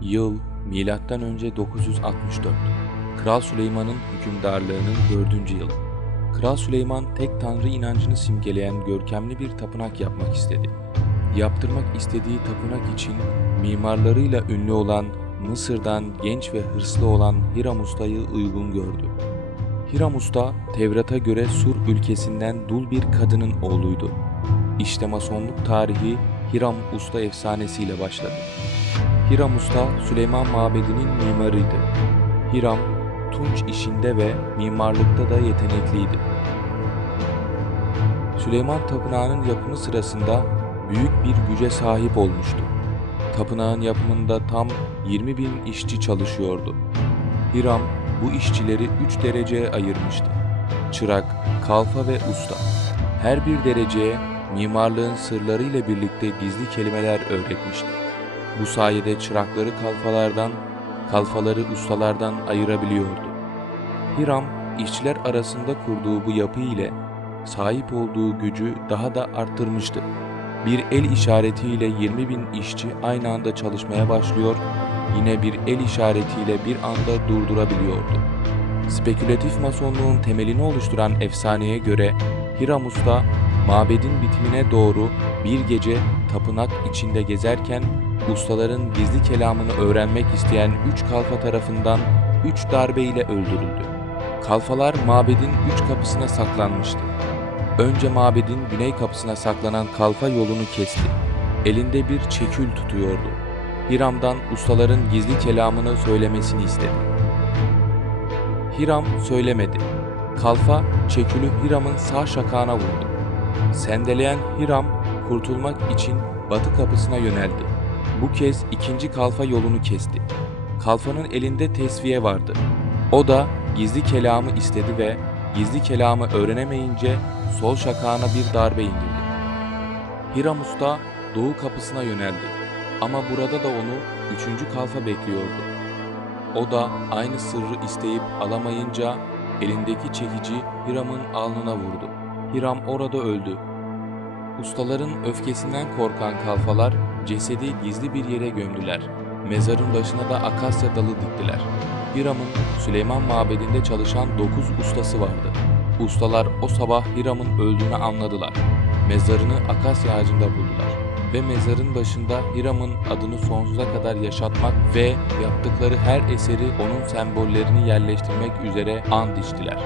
Yıl milattan önce 964. Kral Süleyman'ın hükümdarlığının 4. yılı. Kral Süleyman tek tanrı inancını simgeleyen görkemli bir tapınak yapmak istedi. Yaptırmak istediği tapınak için mimarlarıyla ünlü olan Mısır'dan genç ve hırslı olan Hiram Usta'yı uygun gördü. Hiram Usta, Tevrat'a göre Sur ülkesinden dul bir kadının oğluydu. İşte masonluk tarihi Hiram Usta efsanesiyle başladı. Hiram Usta, Süleyman Mabedi'nin mimarıydı. Hiram, tunç işinde ve mimarlıkta da yetenekliydi. Süleyman Tapınağı'nın yapımı sırasında büyük bir güce sahip olmuştu. Tapınağın yapımında tam 20 bin işçi çalışıyordu. Hiram bu işçileri 3 dereceye ayırmıştı. Çırak, kalfa ve usta. Her bir dereceye mimarlığın sırlarıyla birlikte gizli kelimeler öğretmişti. Bu sayede çırakları kalfalardan, kalfaları ustalardan ayırabiliyordu. Hiram, işçiler arasında kurduğu bu yapı ile sahip olduğu gücü daha da arttırmıştı. Bir el işaretiyle 20 bin işçi aynı anda çalışmaya başlıyor, yine bir el işaretiyle bir anda durdurabiliyordu. Spekülatif masonluğun temelini oluşturan efsaneye göre Hiram Usta, mabedin bitimine doğru bir gece tapınak içinde gezerken ustaların gizli kelamını öğrenmek isteyen üç kalfa tarafından üç darbe ile öldürüldü. Kalfalar mabedin üç kapısına saklanmıştı. Önce mabedin güney kapısına saklanan kalfa yolunu kesti. Elinde bir çekül tutuyordu. Hiram'dan ustaların gizli kelamını söylemesini istedi. Hiram söylemedi. Kalfa çekülü Hiram'ın sağ şakağına vurdu. Sendeleyen Hiram kurtulmak için batı kapısına yöneldi. Bu kez ikinci kalfa yolunu kesti. Kalfanın elinde tesviye vardı. O da gizli kelamı istedi ve gizli kelamı öğrenemeyince sol şakağına bir darbe indirdi. Hiram Usta doğu kapısına yöneldi. Ama burada da onu üçüncü kalfa bekliyordu. O da aynı sırrı isteyip alamayınca elindeki çekici Hiram'ın alnına vurdu. Hiram orada öldü. Ustaların öfkesinden korkan kalfalar cesedi gizli bir yere gömdüler. Mezarın başına da akasya dalı diktiler. Hiram'ın Süleyman Mabedi'nde çalışan 9 ustası vardı. Ustalar o sabah Hiram'ın öldüğünü anladılar. Mezarını akasya ağacında buldular. Ve mezarın başında Hiram'ın adını sonsuza kadar yaşatmak ve yaptıkları her eseri onun sembollerini yerleştirmek üzere and içtiler.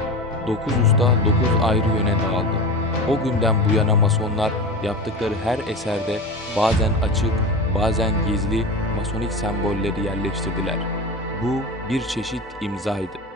9 usta 9 ayrı yöne dağıldı. O günden bu yana masonlar yaptıkları her eserde bazen açık, bazen gizli masonik sembolleri yerleştirdiler. Bu bir çeşit imzaydı.